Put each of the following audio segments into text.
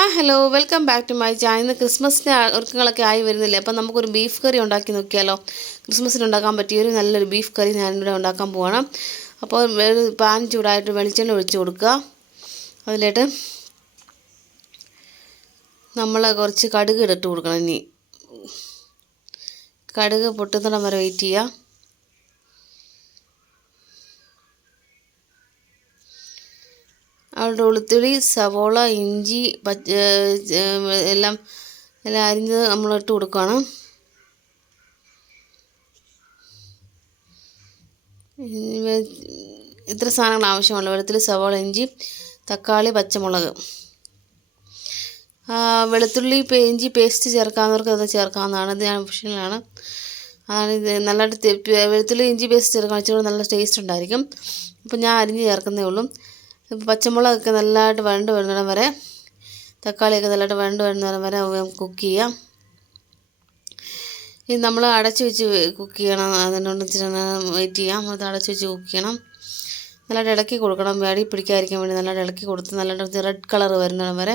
ആ hello welcome back to my channel ഇന്ന് ക്രിസ്മസിന് ഒരുക്കങ്ങളൊക്കെ ആയി വരുന്നില്ലേ? അപ്പം നമുക്കൊരു ബീഫ് കറി ഉണ്ടാക്കി നോക്കിയാലോ? ക്രിസ്മസിന് ഉണ്ടാക്കാൻ പറ്റിയ ഒരു നല്ലൊരു ബീഫ് കറി ഞാനിവിടെ ഉണ്ടാക്കാൻ പോവാണ്. അപ്പോൾ ഒരു പാൻ ചൂടായിട്ട് വെളിച്ചെണ്ണ ഒഴിച്ച് കൊടുക്കുക. അതിലേട്ട് നമ്മൾ കുറച്ച് കടുക് ഇട്ട് കൊടുക്കണം ഇനി. കടുക് പൊട്ടുന്നിടം വരെ വെയിറ്റ് ചെയ്യുക. വെളുത്തുള്ളി സവോള ഇഞ്ചി പച്ച എല്ലാം എല്ലാം അരിഞ്ഞത് നമ്മളിട്ട് കൊടുക്കുകയാണ്. ഇത്ര സാധനങ്ങൾ ആവശ്യമുള്ള വെളുത്തുള്ളി സവോള ഇഞ്ചി തക്കാളി പച്ചമുളക്. വെളുത്തുള്ളി ഇഞ്ചി പേസ്റ്റ് ചേർക്കാവുന്നവർക്ക് അത് ചേർക്കാവുന്നതാണ്. ഇത് ഞാൻ ഓപ്ഷനിലാണ് അതാണ് ഇത് നല്ലതായിട്ട് വെളുത്തുള്ളി ഇഞ്ചി പേസ്റ്റ് ചേർക്കാൻ വെച്ചാൽ നല്ല ടേസ്റ്റ് ഉണ്ടായിരിക്കും. അപ്പോൾ ഞാൻ അരിഞ്ഞ് ചേർക്കുന്നേ ഉള്ളൂ. പച്ചമുളകൊക്കെ നല്ലതായിട്ട് വഴണ്ട് വരുന്നിടം വരെ തക്കാളിയൊക്കെ നല്ലതായിട്ട് വഴണ്ട് വരുന്നിടം വരെ കുക്ക് ചെയ്യാം. ഇത് നമ്മൾ അടച്ച് വെച്ച് കുക്ക് ചെയ്യണം. അതിനോട് വെയിറ്റ് ചെയ്യാം. അത് അടച്ച് വെച്ച് കുക്ക് ചെയ്യണം. നല്ലതായിട്ട് ഇളക്കി കൊടുക്കണം. വേടി പിടിക്കാതിരിക്കാൻ വേണ്ടി നല്ലതായിട്ട് ഇളക്കി കൊടുത്ത് നല്ലതായിട്ട് റെഡ് കളർ വരുന്നിടം വരെ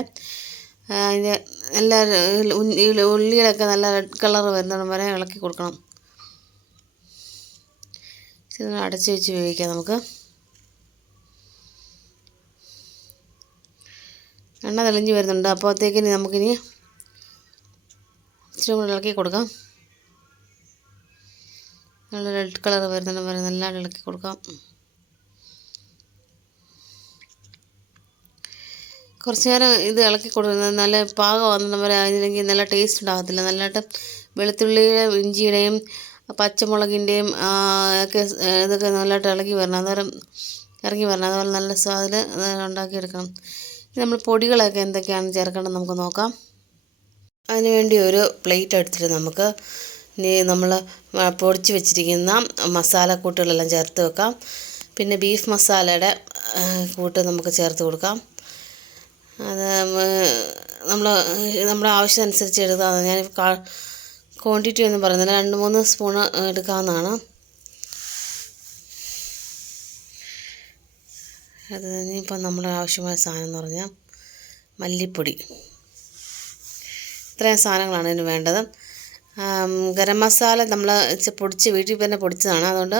അതിന്റെ എല്ലാ ഉള്ളിയുടെയൊക്കെ നല്ല റെഡ് കളർ വരുന്നിടം വരെ ഇളക്കി കൊടുക്കണം. അടച്ച് വെച്ച് ഉപയോഗിക്കാം നമുക്ക്. എണ്ണ തെളിഞ്ഞ് വരുന്നുണ്ട്. അപ്പോഴത്തേക്കിനി നമുക്കിനി ഇച്ചിരി കൂടെ ഇളക്കി കൊടുക്കാം. നല്ല റെഡ് കളർ വരുന്നുണ്ട്. വരെ നല്ലതായിട്ട് ഇളക്കി കൊടുക്കാം. കുറച്ച് നേരം ഇത് ഇളക്കി കൊടുക്കുന്നത് നല്ല പാകം വന്നിട്ട് വരെ അതില്ലെങ്കിൽ നല്ല ടേസ്റ്റ് ഉണ്ടാകത്തില്ല. നല്ലതായിട്ട് വെളുത്തുള്ളിയുടെയും ഇഞ്ചിയുടെയും പച്ചമുളകിന്റെയും ഒക്കെ ഇതൊക്കെ നല്ലതായിട്ട് ഇളക്കി വരണം. അന്നേരം ഇറങ്ങി വരണം. അതുപോലെ നല്ല സ്വാദിൽ ഉണ്ടാക്കിയെടുക്കണം. നമ്മൾ പൊടികളൊക്കെ എന്തൊക്കെയാണ് ചേർക്കേണ്ടത് നമുക്ക് നോക്കാം. അതിനുവേണ്ടി ഒരു പ്ലേറ്റ് എടുത്തിട്ട് നമുക്ക് നമ്മൾ പൊടിച്ച് വെച്ചിരിക്കുന്ന മസാലക്കൂട്ടുകളെല്ലാം ചേർത്ത് വെക്കാം. പിന്നെ ബീഫ് മസാലയുടെ കൂട്ട് നമുക്ക് ചേർത്ത് കൊടുക്കാം. അത് നമ്മൾ നമ്മുടെ ആവശ്യമനുസരിച്ച് എടുക്കാം ഞാൻ ക്വാണ്ടിറ്റി ഒന്നും പറയുന്നില്ല. രണ്ട് മൂന്ന് സ്പൂണ് എടുക്കാവുന്നതാണ്. അത് ഇനിയിപ്പോൾ നമ്മുടെ ആവശ്യമായ സാധനം എന്ന് പറഞ്ഞാൽ മല്ലിപ്പൊടി. ഇത്രയും സാധനങ്ങളാണ് ഇതിന് വേണ്ടത്. ഗരം മസാല നമ്മൾ പൊടിച്ച് വീട്ടിൽ തന്നെ പൊടിച്ചതാണ്. അതുകൊണ്ട്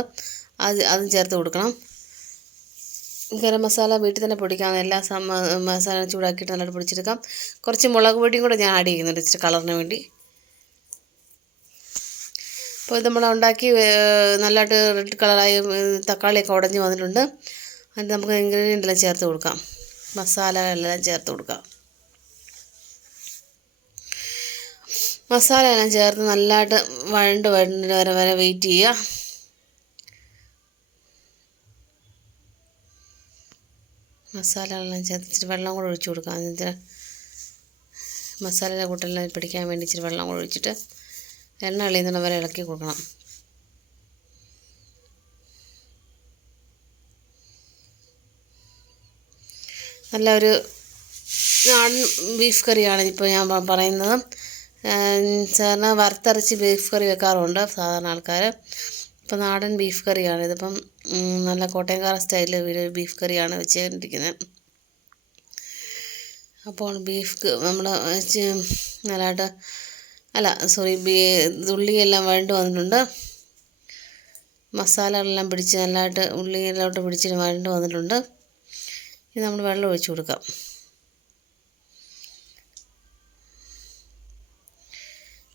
അത് അതും ചേർത്ത് കൊടുക്കണം. ഗരം മസാല വീട്ടിൽ തന്നെ പൊടിക്കാം. എല്ലാ മസാല ചൂടാക്കിയിട്ട് നല്ലതായിട്ട് പൊടിച്ചെടുക്കാം. കുറച്ച് മുളക് പൊടിയും കൂടെ ഞാൻ ആഡ് ചെയ്യുന്നുണ്ട് ഇച്ചിരി കളറിന് വേണ്ടി. അപ്പോൾ ഇത് നമ്മൾ ഉണ്ടാക്കി നല്ലതായിട്ട് റെഡ് കളറായി തക്കാളിയൊക്കെ ഉടഞ്ഞ് വന്നിട്ടുണ്ട്. അതിന് നമുക്ക് ഇൻഗ്രീഡിയന്റ് എല്ലാം ചേർത്ത് കൊടുക്കാം. മസാലകളെല്ലാം ചേർത്ത് കൊടുക്കാം. മസാല എല്ലാം ചേർത്ത് നല്ലതായിട്ട് വഴണ്ട് വഴണ്ട് വരെ വരെ വെയിറ്റ് ചെയ്യുക. മസാലകളെല്ലാം ചേർത്ത് ഇച്ചിരി വെള്ളം കൂടെ ഒഴിച്ചു കൊടുക്കാം. എന്നിട്ട് മസാലയുടെ കൂട്ടെല്ലാം പിടിക്കാൻ വേണ്ടി ഇച്ചിരി വെള്ളം കൂടെ ഒഴിച്ചിട്ട് എണ്ണ എളിയുന്നിടം വരെ ഇളക്കി കൊടുക്കണം. നല്ല ഒരു നാടൻ ബീഫ് കറിയാണ് ഇപ്പോൾ ഞാൻ പറയുന്നത്. സാധാരണ വറുത്തരച്ച് ബീഫ് കറി വെക്കാറുണ്ട് സാധാരണ ആൾക്കാർ ഇപ്പം നാടൻ ബീഫ് കറിയാണ്. ഇതിപ്പം നല്ല കോട്ടയംകാര സ്റ്റൈലിൽ ഒരു ബീഫ് കറിയാണ് വെച്ചുകൊണ്ടിരിക്കുന്നത് അപ്പോൾ ബീഫ് നമ്മൾ നല്ലതായിട്ട് അല്ല സോറി ബീ ഉള്ളിയെല്ലാം വഴണ്ട് വന്നിട്ടുണ്ട്. മസാലകളെല്ലാം പിടിച്ച് നല്ലതായിട്ട് ഉള്ളിയിലോട്ട് പിടിച്ചിട്ട് വഴണ്ട് വന്നിട്ടുണ്ട്. ഇനി നമ്മൾ വെള്ളം ഒഴിച്ചു കൊടുക്കാം.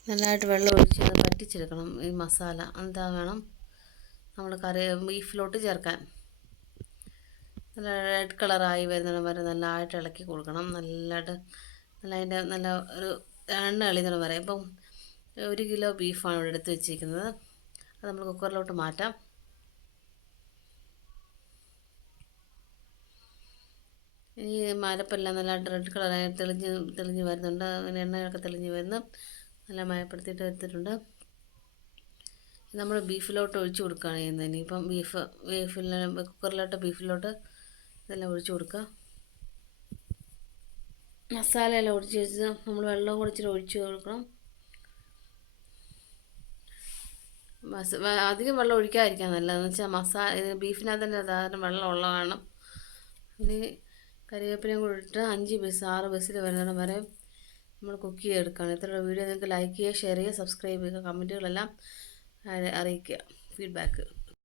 നല്ലതായിട്ട് വെള്ളം ഒഴിച്ച് അത് പറ്റിച്ചെടുക്കണം ഈ മസാല എന്താ വേണം? നമ്മൾ കറി ബീഫിലോട്ട് ചേർക്കാൻ. നല്ല റെഡ് കളറായി വരുന്നിടം വരെ നല്ലതായിട്ട് ഇളക്കി കൊടുക്കണം. നല്ലതായിട്ട് നല്ല അതിന്റെ നല്ല ഒരു എണ്ണ എളിന്നിടം വരെ. ഇപ്പം ഒരു കിലോ ബീഫാണ് ഇവിടെ എടുത്ത് വെച്ചിരിക്കുന്നത്. അത് നമ്മൾ കുക്കറിലോട്ട് മാറ്റാം. ഈ മാലപ്പെല്ലാം നല്ല റെഡ് കളറായി തെളിഞ്ഞ് തെളിഞ്ഞ് വരുന്നുണ്ട്. അങ്ങനെ എണ്ണയൊക്കെ തെളിഞ്ഞ് വരുന്നു. നല്ല മയപ്പെടുത്തിയിട്ട് എടുത്തിട്ടുണ്ട്. നമ്മൾ ബീഫിലോട്ട് ഒഴിച്ചു കൊടുക്കുകയാണ് ചെയ്യുന്നത് ഇനിയിപ്പം ബീഫ് ബീഫിൽ കുക്കറിലോട്ട് ബീഫിലോട്ട് ഇതെല്ലാം ഒഴിച്ചു കൊടുക്കുക. മസാലയെല്ലാം ഒഴിച്ച് വെച്ച് നമ്മൾ വെള്ളവും ഇച്ചിരി ഒഴിച്ച് കൊടുക്കണം. മസ അധികം വെള്ളം ഒഴിക്കാതിരിക്കാൻ നല്ലതെന്ന് വെച്ചാൽ മസാല ബീഫിനകത്ത് തന്നെ സാധാരണ വെള്ളം ഉള്ളതാണ്. ഇനി കറിവേപ്പിലയും കൂടി ഇട്ട് അഞ്ച് ബസ് ആറ് ബസ്സിൽ വരുന്നിടം വരെ നമ്മൾ കുക്ക് ചെയ്തെടുക്കുകയാണ് ഇത്രയുള്ള വീഡിയോ നിങ്ങൾക്ക് ലൈക്ക് ചെയ്യുക ഷെയർ ചെയ്യുക സബ്സ്ക്രൈബ് ചെയ്യുക കമന്റുകളെല്ലാം അറിയിക്കുക. ഫീഡ്ബാക്ക്